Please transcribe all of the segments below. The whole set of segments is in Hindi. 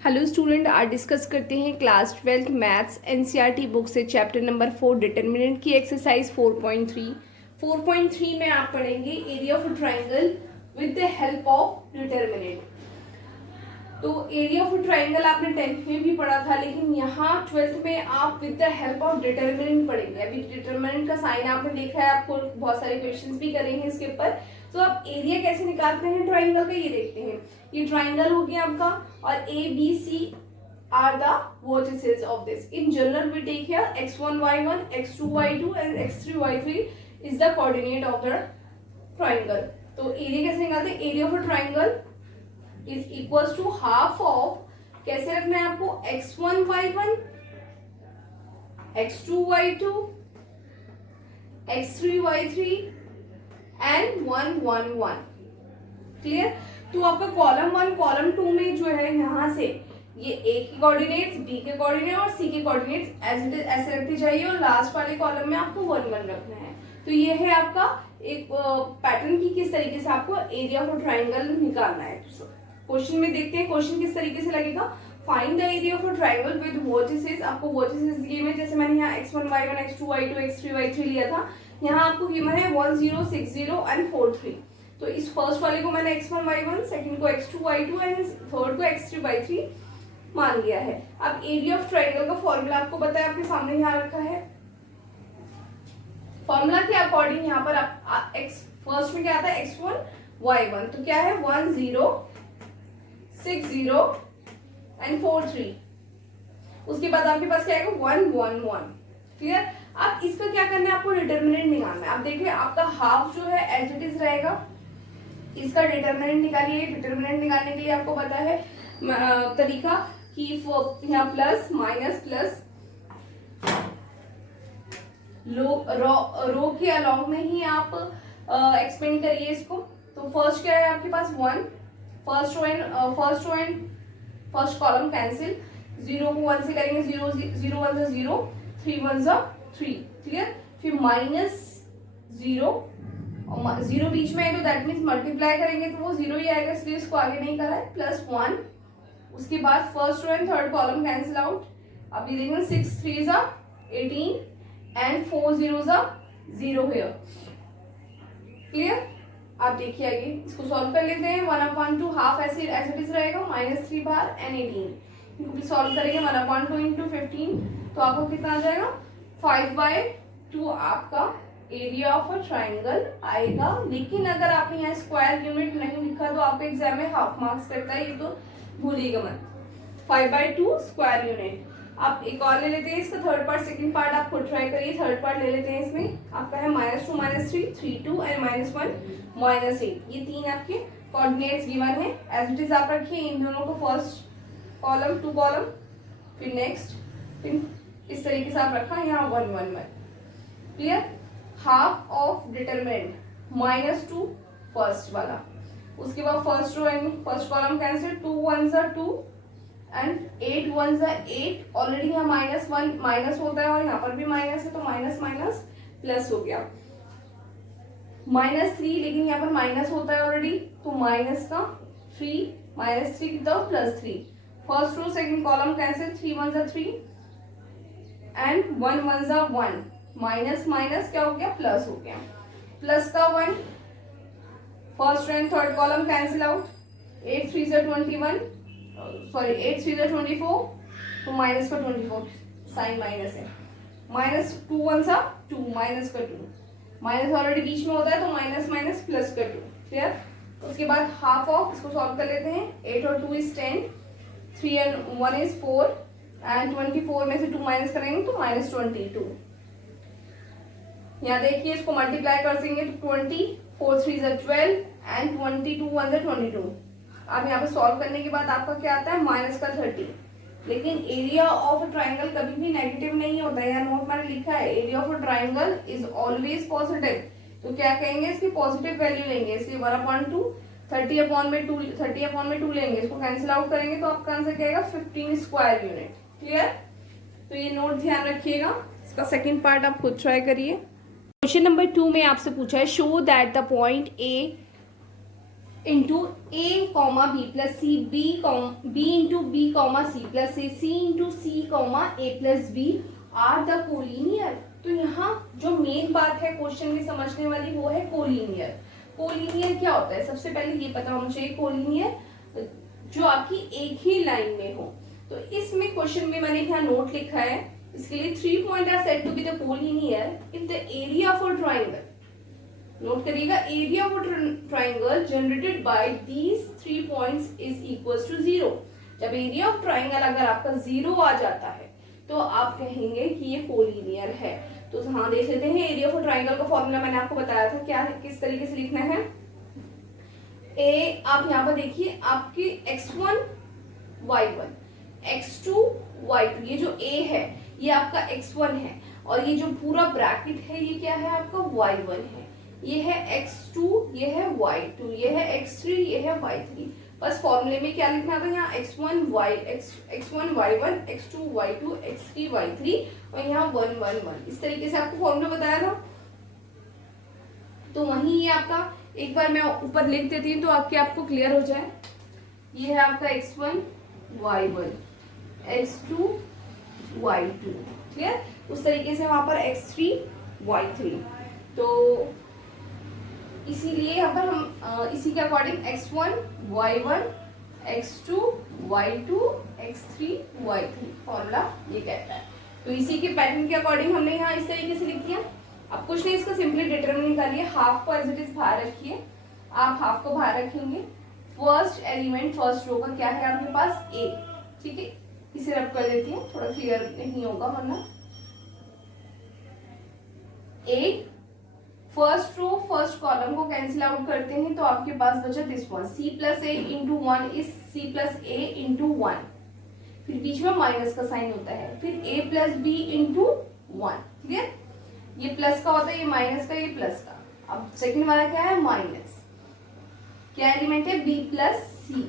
हेलो स्टूडेंट, आज डिस्कस करते हैं class 12th maths NCERT book से चैप्टर नंबर 4 डिटरमिनेंट की एक्सरसाइज 4.3। 4.3 में आप पढ़ेंगे area of triangle with the help of determinant. तो एरिया ऑफ ट्राइंगल आपने 10th में भी पढ़ा था, लेकिन यहाँ 12th में आप with the help of determinant पढ़ेंगे। अभी डिटरमिनेंट का साइन आपने देखा है, आपको बहुत सारे क्वेश्चंस भी करेंगे इसके ऊपर। तो आप एरिया कैसे निकालते हैं ट्राइंगल का, ये देखते हैं। ये ट्राइंगल हो गया आपका, और A B C are the vertices of this. In general, we take here x1 y1, x2 y2 and x3 y3 is the coordinate of the triangle. तो एरिया कैसे निकालते हैं? Area of a triangle is equals to half of, कैसे रखना है आपको, x1 y1, x2 y2, x3 y3 and 1 1 1। Clear? तो आपका कॉलम 1 कॉलम 2 में जो है यहां से ये ए की कोऑर्डिनेट्स, बी के कोऑर्डिनेट और सी के कोऑर्डिनेट्स एज इट इज ऐसे रखती जाइए, और लास्ट वाले कॉलम में आपको 1 1 रखना है। तो ये है आपका एक पैटर्न की किस तरीके से आपको एरिया ऑफ ट्राइंगल निकालना है। क्वेश्चन में देखते हैं क्वेश्चन किस तरीके से लगेगा। Find the area of triangle with vertices. आपको वर्टिसेस दिए हुए, जैसे मैंने यहाँ x1 y1 x2 y2 x3 y3 लिया था, यहाँ आपको गिवन है 1 0 6 0 एंड 4 3। तो इस फर्स्ट वाले को मैंने x1 y1, सेकंड को x2 y2 एंड थर्ड को x3 y3 मान लिया है। अब एरिया ऑफ ट्राइंगल का फॉर्मूला आपको बताया, आपके सामने यहाँ रखा है। फॉर्मूला के अकॉर्डिंग यहाँ पर आप x फर्स्ट में क्या आता है, x1 y1, तो क्या है 1 0 6 0 एंड 4 3। उसके बाद आपके पास क्या आएगा 1 1 1। क्लियर? अब इसका क्या करना है, आपको डिटरमिनेंट निकालना है। आप देखिए आपका हाफ जो है एज इट इज रहेगा, इसका डिटरमिनेंट निकालिए। डिटरमिनेंट निकालने के लिए आपको पता है तरीका कि यहाँ प्लस माइनस प्लस रो के अलॉन्ग में ही आप एक्सपेंड करिए इसको। तो फर्स्ट क्या है आपके पास 1, first row and first column cancel, 0 को 1 से करेंगे, 0 0 1 से 0, 3 1 से 3। क्लियर? फिर माइनस 0 और 0 बीच में है, तो दैट मीन्स मल्टीप्लाई करेंगे तो वो 0 ही आएगा, इसलिए इसको आगे नहीं करा है। प्लस 1, उसके बाद first row and third column cancel out. अब ये देखेंगे 6 3 जा 18 एंड 4 0 जा 0 हियर। क्लियर? आप देखिए आगे इसको सॉल्व कर लेते हैं। 1/2 हाफ ऐसे एज इट इज रहेगा, -3 बार एंड 18। इनको भी सॉल्व करेंगे 1/2 इंटू 15, तो आपको कितना आ जाएगा 5/2 आपका एरिया ऑफ अ ट्राइंगल आएगा। लेकिन अगर आपने यहाँ स्क्वायर यूनिट नहीं लिखा तो आपके एग्जाम में हाफ मार्क्स कटता है, ये तो भूलिएगा मत। 5/2 स्क्वायर यूनिट। आप एक और ले लेते हैं इसका थर्ड पार्ट, सेकंड पार्ट आप खुद ट्राई करिए। थर्ड पार्ट ले लेते हैं इसमें। आपका है -2 -3 3 2 एंड -1 -8। ये तीन आपके कोऑर्डिनेट्स गिवन है, एज इट इज आप रखिए इन दोनों को। फर्स्ट कॉलम 2 कॉलम, फिर नेक्स्ट, फिर इस तरीके से आप रखा यहाँ 1 1 1। Clear? Half of determinant -2 first वाला, उसके बाद first row and first column cancel, 2 1 जा 2 एंड 8 1 जा 8। ऑलरेडी यहाँ -1 माइनस होता है और यहाँ पर भी माइनस है, तो माइनस माइनस प्लस हो गया। -3, लेकिन यहाँ पर माइनस होता है ऑलरेडी, तो माइनस का 3 -3 कितना +3। First row second column cancel, 3 1 जा 3 एंड 1 1 जा 1। माइनस माइनस क्या हो गया, प्लस हो गया। प्लस का 1, first and third column cancel out, 8 3 जा 21, सॉरी 8 3 जा 24, तो माइनस का 24, साइन माइनस है। -2 1 जा 2, माइनस का 2, माइनस ऑलरेडी बीच में होता है, तो माइनस माइनस प्लस का 2। क्लियर? उसके बाद हाफ ऑफ, इसको सॉल्व कर लेते हैं। 8 और 2 इज 10, 3 एंड 1 इज 4 एंड 24 में से 2 माइनस करेंगे तो -22। यहाँ देखिए इसको मल्टीप्लाई कर देंगे तो 20, 4 3 जा 12 एंड 22 1 जा 22। अब यहाँ पे सॉल्व करने के बाद आपका क्या आता है -30। लेकिन एरिया ऑफ अ ट्राइंगल कभी भी नेगेटिव नहीं होता है। यहाँ नोट मैंने लिखा है area of a triangle is always positive. तो क्या कहेंगे, इसकी पॉजिटिव वैल्यू लेंगे, इसलिए 1/2 30/2 लेंगे, इसको कैंसिल आउट करेंगे तो आपका आंसर क्या आएगा 15 स्क्वायर यूनिट। क्लियर? तो ये नोट ध्यान रखिएगा। इसका सेकेंड पार्ट आप खुद ट्राई करिए। क्वेश्चन नंबर 2 में आपसे पूछा है, show that the point A into A comma B plus C, B into B comma C plus C into C comma A plus B are the collinear. तो यहाँ जो मेन बात है क्वेश्चन में समझने वाली वो है कोलिनियर। कोलिनियर क्या होता है, सबसे पहले ये पता होना चाहिए कोलिनियर जो आपकी एक ही लाइन में हो। तो इसमें क्वेश्चन में मैंने यहाँ नोट लिखा है, इसके लिए 3 point are said to be the collinear if the area of a triangle, note करिएगा, area of triangle generated by these 3 points is equals to 0। जब एरिया ऑफ ट्राइंगल अगर आपका 0 आ जाता है तो आप कहेंगे कि ये कोलिनियर है। तो हाँ देख लेते हैं, एरिया ऑफ ट्राइंगल का फॉर्मूला मैंने आपको बताया था क्या है, किस तरीके से लिखना है। ए आप यहाँ पर देखिए आपकी x1 y1 x2 y2, ये जो a है ये आपका x1 है और ये जो पूरा ब्रैकेट है ये क्या है आपका y1 है, ये है x2, ये है y2, ये है x3, ये है y3। बस फॉर्मूले में क्या लिखना था यहाँ x1 y1 x2 y2 x3 y3 और यहाँ 1 1 1, इस तरीके से आपको फॉर्मूला बताया था। तो वहीं ये आपका एक बार मैं ऊपर लिख देती हूँ तो आपको क्लियर हो जाए। ये है आपका x1 y1 x2 y2, clear. उस तरीके से वहां पर x3 y3, तो इसीलिए यहाँ पर हम इसी के according x1 y1 x2 y2 x3 y3 formula ये कहता है। तो इसी के पैटर्न के अकॉर्डिंग हमने यहाँ इस तरीके से लिख दिया। अब कुछ नहीं, इसका सिंपली डिटरमिनेंट निकालिए, हाफ को एज इट इज बाहर रखिए, आप हाफ को बाहर रखेंगे। फर्स्ट एलिमेंट फर्स्ट रो का क्या है आपके पास a, ठीक है, इसे रब कर देती है, थोड़ा क्लियर नहीं होगा वरना। a first row first column को कैंसिल आउट करते हैं तो आपके पास बचा this one, c plus A into 1 is c plus A into 1, फिर बीच में माइनस का साइन होता है, फिर a plus B into 1, clear. ये प्लस का होता है, ये माइनस का, ये प्लस का। अब सेकंड वाला क्या है, माइनस, क्या एलिमेंट है b plus c,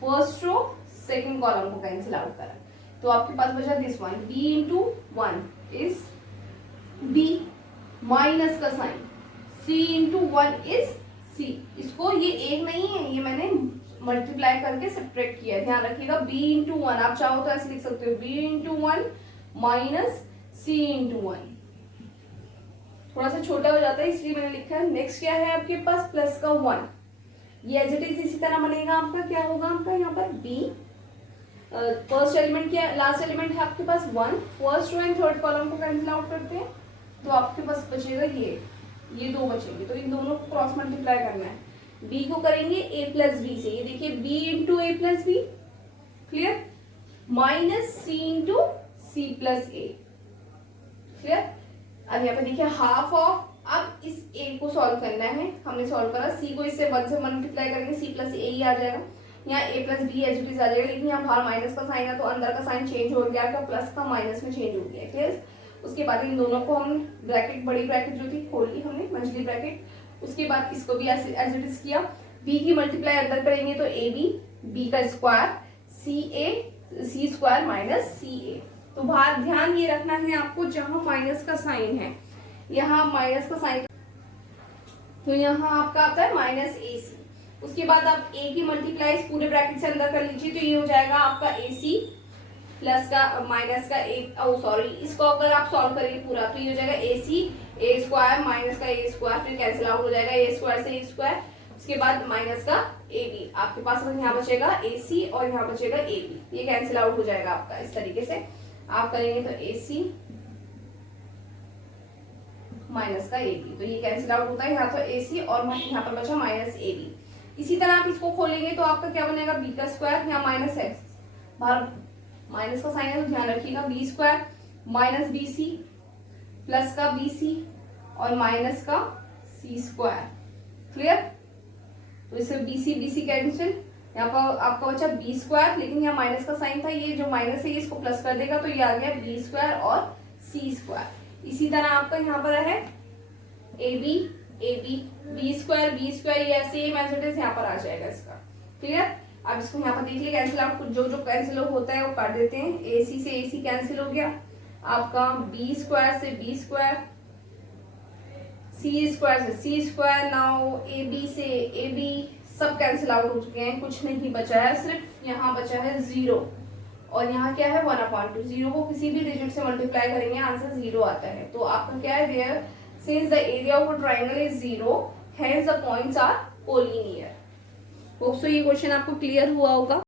first row second column को कैंसिल आउट करा तो आपके पास बचा this one, b into 1 is b, minus का sign, c into 1 is c। इसको ये एक नहीं है, ये मैंने मल्टीप्लाई करके सब्ट्रैक्ट किया है, ध्यान रखिएगा। b इंटू 1 आप चाहो तो ऐसे लिख सकते हो, b into 1 minus c into 1, थोड़ा सा छोटा हो जाता है इसलिए मैंने लिखा है। नेक्स्ट क्या है आपके पास, प्लस का 1, ये एज इट इज इसी तरह बनेगा आपका, क्या होगा आपका यहाँ पर b, फर्स्ट एलिमेंट क्या, लास्ट एलिमेंट है आपके पास 1, first row and third column को कैंसिल आउट करते हैं तो आपके पास बचेगा ये दो बचेंगे, तो इन दोनों को क्रॉस मल्टीप्लाई करना है। b को करेंगे a प्लस बी से, ये देखिए b into a plus b, clear, minus c into c plus a, clear. अब यहाँ पे देखिए हाफ ऑफ, अब इस a को सॉल्व करना है, हमने सॉल्व करा, c को इससे 1 से मल्टीप्लाई करेंगे, c प्लस ए ही आ जाएगा, यहाँ a plus b as it is आ जाएगा, लेकिन यहाँ बाहर माइनस का साइन है तो अंदर का साइन चेंज हो गया, क्या प्लस का माइनस में चेंज हो गया, क्लियर। उसके बाद इन दोनों को हम ब्रैकेट, बड़ी ब्रैकेट जो थी खोल ली हमने, मंझली ब्रैकेट, उसके बाद इसको भी एज इट इज किया, b की मल्टीप्लाई अंदर करेंगे तो b का square c square minus ca। तो बाहर ध्यान ये रखना है आपको, जहां माइनस का साइन है, यहाँ माइनस का साइन, तो यहाँ आपका आता है माइनस ac। उसके बाद आप a की मल्टीप्लाई इस पूरे ब्रैकेट से अंदर कर लीजिए तो ये हो जाएगा आपका ac प्लस का माइनस का इसको अगर आप सॉल्व करेंगे पूरा तो ये हो जाएगा ac a स्क्वायर माइनस का a स्क्वायर, फिर कैंसिल आउट हो जाएगा a स्क्वायर से a स्क्वायर, उसके बाद माइनस का ab, आपके पास यहाँ बचेगा ac और यहाँ बचेगा ab, ये कैंसिल आउट हो जाएगा आपका। इस तरीके से आप करेंगे तो ac माइनस का ab, तो ये कैंसिल आउट होता है, यहाँ तो ac और यहाँ पर बचा माइनस ab। इसी तरह आप इसको खोलेंगे तो आपका क्या बनेगा, b का स्क्वायर, यहाँ माइनस है, बाहर माइनस का साइन है तो ध्यान रखिएगा, b square minus bc plus का bc और माइनस का c स्क्वायर, क्लियर। तो इससे bc कैंसिल, यहाँ पर आपका बचा b स्क्वायर, लेकिन यहाँ माइनस का साइन था, ये जो माइनस है इसको प्लस कर देगा तो ये आ गया b स्क्वायर और c स्क्वायर। इसी तरह आपका यहाँ पर है ab b स्क्वायर ये सेम एज इट इज यहाँ पर आ जाएगा इसका, क्लियर। अब इसको यहाँ पर देख लिया कैंसिल आउट, जो कैंसिल होता है वो काट देते हैं, ac से ac कैंसिल हो गया आपका, b स्क्वायर से b स्क्वायर, c स्क्वायर से c स्क्वायर, नाउ ab से ab, सब कैंसिल आउट हो चुके हैं, कुछ नहीं बचा है, सिर्फ यहाँ बचा है 0 और यहाँ क्या है 1/2। 0 को किसी भी डिजिट से मल्टीप्लाई करेंगे आंसर 0 आता है। तो आपका क्या है there, since the area of a triangle is 0 hence the points are collinear. Hope so ये क्वेश्चन आपको क्लियर हुआ होगा।